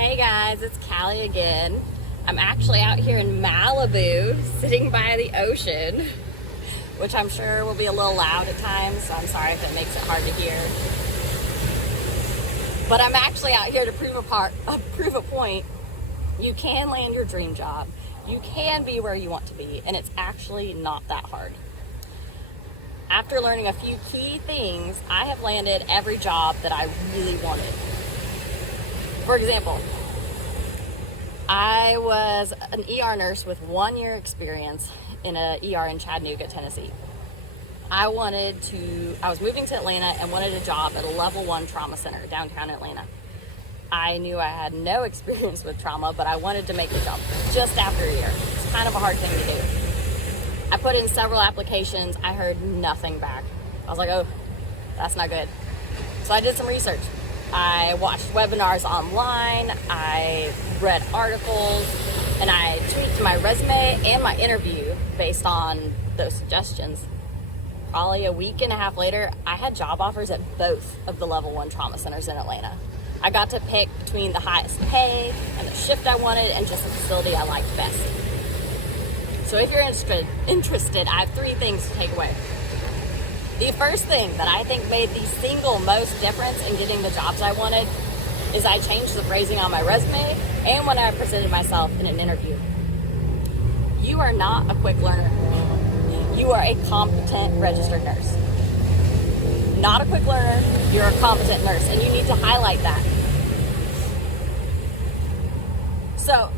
Hey guys, it's Callie again. I'm actually out here in Malibu, sitting by the ocean, which I'm sure will be a little loud at times, so I'm sorry if it makes it hard to hear. But I'm actually out here to prove a point. You can land your dream job. You can be where you want to be, and it's actually not that hard. After learning a few key things, I have landed every job that I really wanted. For example, I was an ER nurse with 1 year experience in an ER in Chattanooga, Tennessee. I was moving to Atlanta and wanted a job at a level 1 trauma center downtown Atlanta. I knew I had no experience with trauma, but I wanted to make the jump just after a year. It's kind of a hard thing to do. I put in several applications. I heard nothing back. I was like, oh, that's not good. So I did some research. I watched webinars online, I read articles, and I tweaked my resume and my interview based on those suggestions. Probably a week and a half later, I had job offers at both of the level 1 trauma centers in Atlanta. I got to pick between the highest pay and the shift I wanted and just the facility I liked best. So if you're interested, I have 3 things to take away. The first thing that I think made the single most difference in getting the jobs I wanted is I changed the phrasing on my resume and when I presented myself in an interview. You are not a quick learner. You are a competent registered nurse. Not a quick learner, you're a competent nurse, and you need to highlight that. So,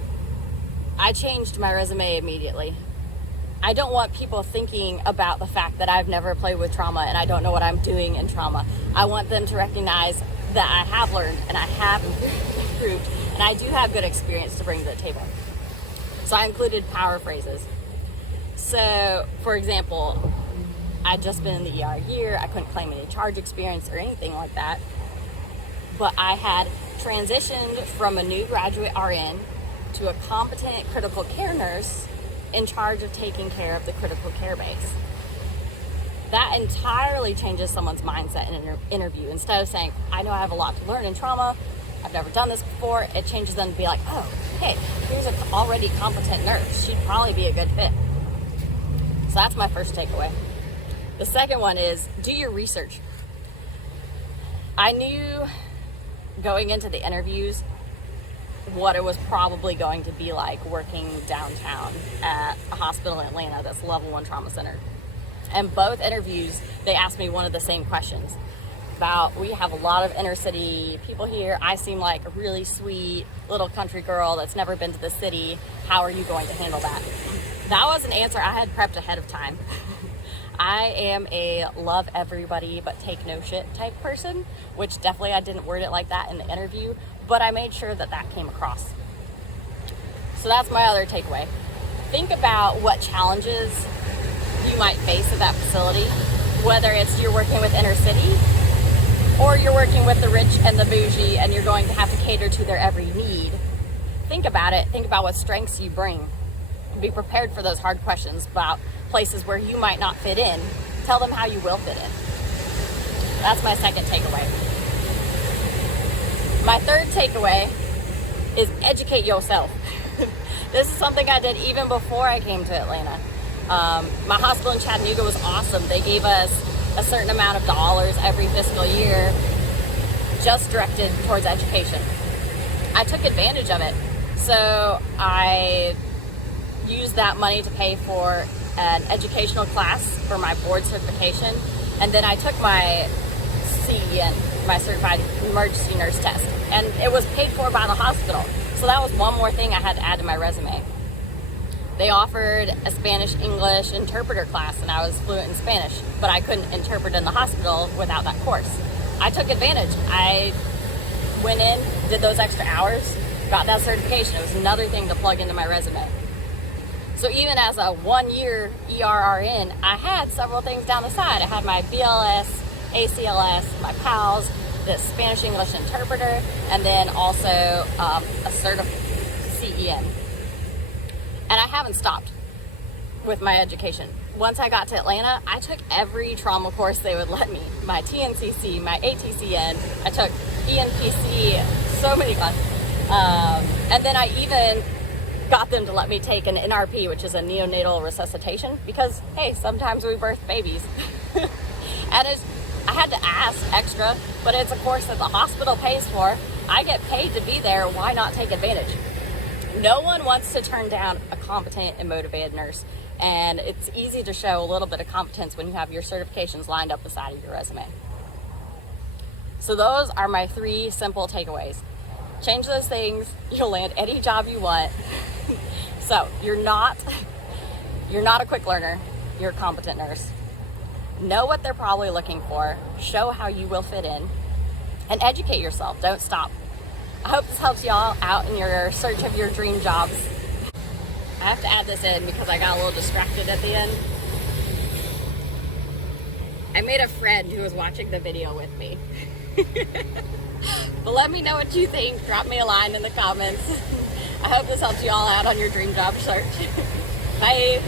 I changed my resume immediately. I don't want people thinking about the fact that I've never played with trauma and I don't know what I'm doing in trauma. I want them to recognize that I have learned and I have improved and I do have good experience to bring to the table. So I included power phrases. So, for example, I'd just been in the ER a year. I couldn't claim any charge experience or anything like that. But I had transitioned from a new graduate RN to a competent critical care nurse in charge of taking care of the critical care base. That entirely changes someone's mindset in an interview. Instead of saying, I know I have a lot to learn in trauma, I've never done this before, it changes them to be like, oh, hey, here's an already competent nurse. She'd probably be a good fit. So that's my first takeaway. The second one is do your research. I knew going into the interviews what it was probably going to be like working downtown at a hospital in Atlanta that's a level 1 trauma center. And both interviews, they asked me one of the same questions about, we have a lot of inner city people here. I seem like a really sweet little country girl that's never been to the city. How are you going to handle that? That was an answer I had prepped ahead of time. I am a love everybody but take no shit type person, which definitely I didn't word it like that in the interview, but I made sure that that came across. So that's my other takeaway. Think about what challenges you might face at that facility, whether it's you're working with inner city or you're working with the rich and the bougie and you're going to have to cater to their every need. Think about it. Think about what strengths you bring. Be prepared for those hard questions about places where you might not fit in. Tell them how you will fit in. That's my second takeaway. My third takeaway is educate yourself. This is something I did even before I came to Atlanta. My hospital in Chattanooga was awesome. They gave us a certain amount of dollars every fiscal year just directed towards education. I took advantage of it. So I used that money to pay for an educational class for my board certification, and then I took my CEN, my Certified Emergency Nurse test, and it was paid for by the hospital. So that was one more thing I had to add to my resume. They offered a Spanish-English interpreter class, and I was fluent in Spanish, but I couldn't interpret in the hospital without that course. I took advantage. I went in, did those extra hours, got that certification. It was another thing to plug into my resume. So even as a 1 year ERRN, I had several things down the side. I had my BLS, ACLS, my PALS, the Spanish-English interpreter, and then also a certified CEN. And I haven't stopped with my education. Once I got to Atlanta, I took every trauma course they would let me. My TNCC, my ATCN, I took ENPC, so many classes. And then I even got them to let me take an NRP, which is a neonatal resuscitation, because, hey, sometimes we birth babies. And I had to ask extra, but it's a course that the hospital pays for. I get paid to be there. Why not take advantage? No one wants to turn down a competent and motivated nurse. And it's easy to show a little bit of competence when you have your certifications lined up beside of your resume. So those are my 3 simple takeaways. Change those things, you'll land any job you want. So you're not a quick learner, you're a competent nurse. Know what they're probably looking for, show how you will fit in, and educate yourself. Don't stop. I hope this helps y'all out in your search of your dream jobs. I have to add this in because I got a little distracted at the end. I made a friend who was watching the video with me. But let me know what you think. Drop me a line in the comments. I hope this helps you all out on your dream job search. Bye.